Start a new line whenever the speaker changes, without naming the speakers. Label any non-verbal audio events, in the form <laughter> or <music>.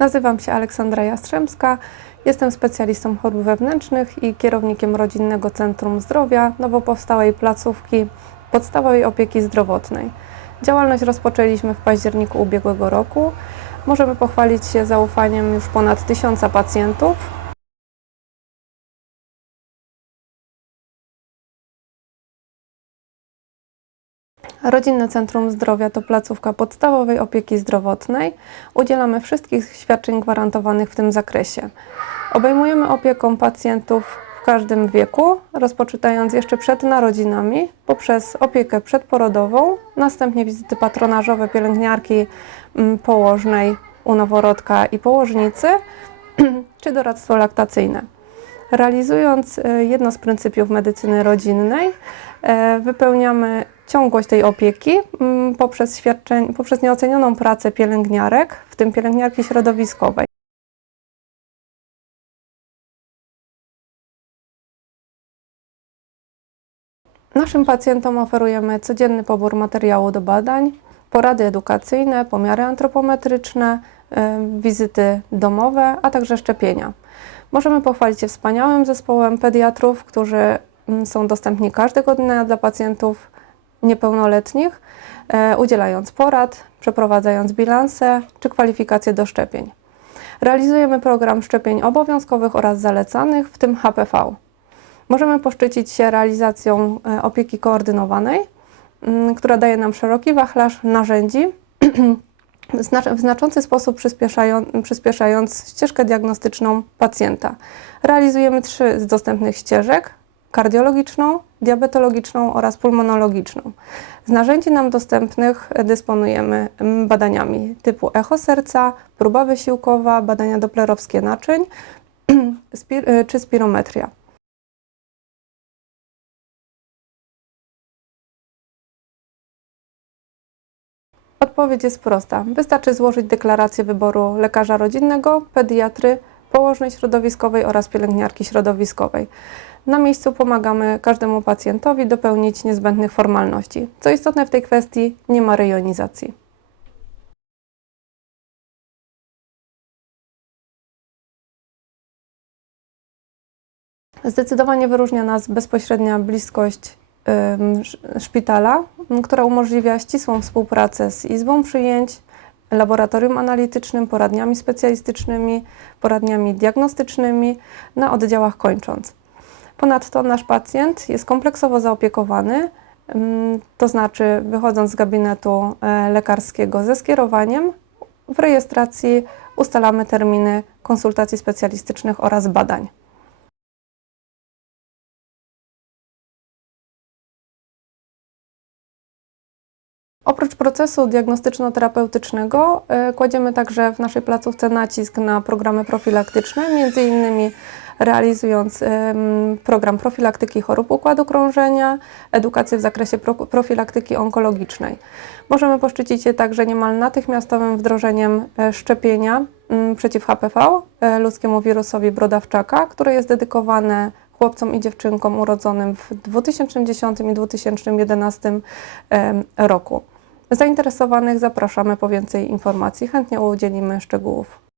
Nazywam się Aleksandra Jastrzębska. Jestem specjalistą chorób wewnętrznych i kierownikiem Rodzinnego Centrum Zdrowia nowo powstałej placówki podstawowej opieki zdrowotnej. Działalność rozpoczęliśmy w październiku ubiegłego roku. Możemy pochwalić się zaufaniem już ponad tysiąca pacjentów. Rodzinne Centrum Zdrowia to placówka podstawowej opieki zdrowotnej. Udzielamy wszystkich świadczeń gwarantowanych w tym zakresie. Obejmujemy opieką pacjentów w każdym wieku, rozpoczynając jeszcze przed narodzinami, poprzez opiekę przedporodową, następnie wizyty patronażowe pielęgniarki mm, położnej u noworodka i położnicy, <clears throat> czy doradztwo laktacyjne. Realizując e, jedno z pryncypiów medycyny rodzinnej, e, wypełniamy ciągłość tej opieki mm, poprzez, świadczeń, poprzez nieocenioną pracę pielęgniarek, w tym pielęgniarki środowiskowej. Naszym pacjentom oferujemy codzienny pobór materiału do badań, porady edukacyjne, pomiary antropometryczne, e, wizyty domowe, a także szczepienia. Możemy pochwalić się wspaniałym zespołem pediatrów, którzy mm, są dostępni każdego dnia dla pacjentów niepełnoletnich, e, udzielając porad, przeprowadzając bilanse czy kwalifikacje do szczepień. Realizujemy program szczepień obowiązkowych oraz zalecanych, w tym HPV. Możemy poszczycić się realizacją e, opieki koordynowanej, mm, która daje nam szeroki wachlarz narzędzi, <clears throat> w znaczący sposób przyspieszają, przyspieszając ścieżkę diagnostyczną pacjenta. Realizujemy trzy z dostępnych ścieżek: kardiologiczną, diabetologiczną oraz pulmonologiczną. Z narzędzi nam dostępnych dysponujemy mm, badaniami typu echo serca, próba wysiłkowa, badania doplerowskie naczyń <clears throat> y, czy spirometria. Odpowiedź jest prosta. Wystarczy złożyć deklarację wyboru lekarza rodzinnego, pediatry, położnej środowiskowej oraz pielęgniarki środowiskowej. Na miejscu pomagamy każdemu pacjentowi dopełnić niezbędnych formalności. Co istotne w tej kwestii, nie ma rejonizacji. Zdecydowanie wyróżnia nas bezpośrednia bliskość szpitala, która umożliwia ścisłą współpracę z Izbą Przyjęć, laboratorium analitycznym, poradniami specjalistycznymi, poradniami diagnostycznymi na oddziałach kończąc. Ponadto nasz pacjent jest kompleksowo zaopiekowany, ym, to znaczy wychodząc z gabinetu e, lekarskiego ze skierowaniem, w rejestracji ustalamy terminy konsultacji specjalistycznych oraz badań. Oprócz procesu diagnostyczno-terapeutycznego e, kładziemy także w naszej placówce nacisk na programy profilaktyczne, między innymi realizując program profilaktyki chorób układu krążenia, edukację w zakresie pro, profilaktyki onkologicznej. Możemy poszczycić się także niemal natychmiastowym wdrożeniem e, szczepienia m, przeciw HPV, e, ludzkiemu wirusowi brodawczaka, które jest dedykowane chłopcom i dziewczynkom urodzonym w 2010 i 2011 em, roku. Zainteresowanych zapraszamy po więcej informacji, chętnie udzielimy szczegółów.